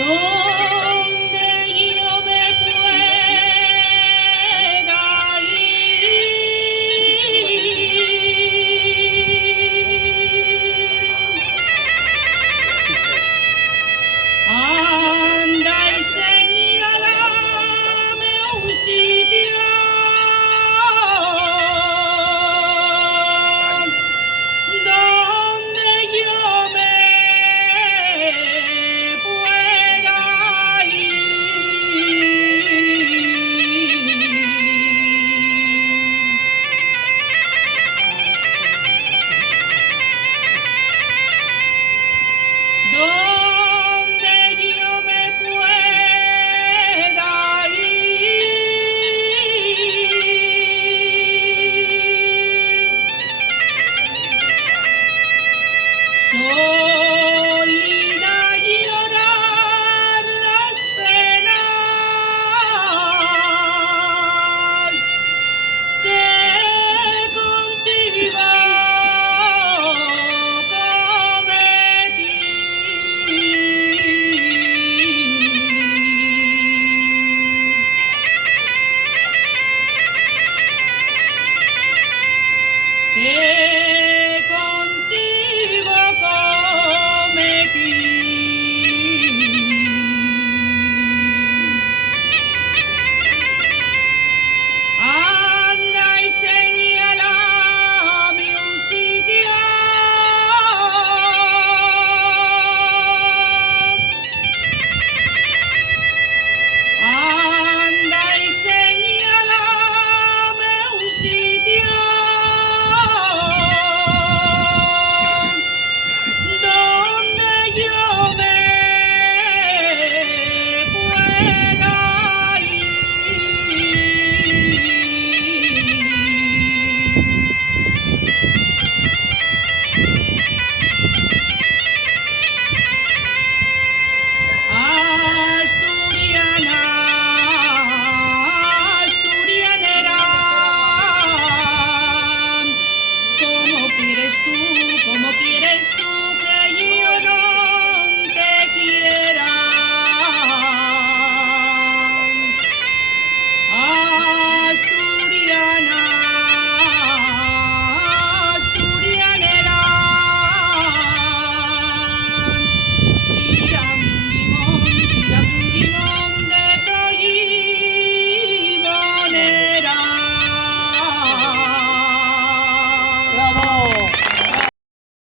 donde yo me pueda ir. Anda y señálame un sitio donde yo me pueda ir. Donde yo me pueda ir. Solida llorar las penas que contigo que contigo cometí. Anda y señálame un sitio anda y señálame un sitio donde yo me pueda ir. Asturiana, asturianera, ¿cómo quieres tú, cómo quieres